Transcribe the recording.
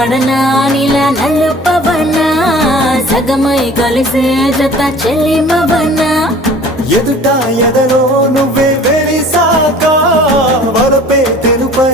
పడనా నీలా నలుపవనా సగమై కలిసే జత చెల్లిమవనా ఎదుట ఎదలో నువ్వే వెలిసాక వరపే తెలుపై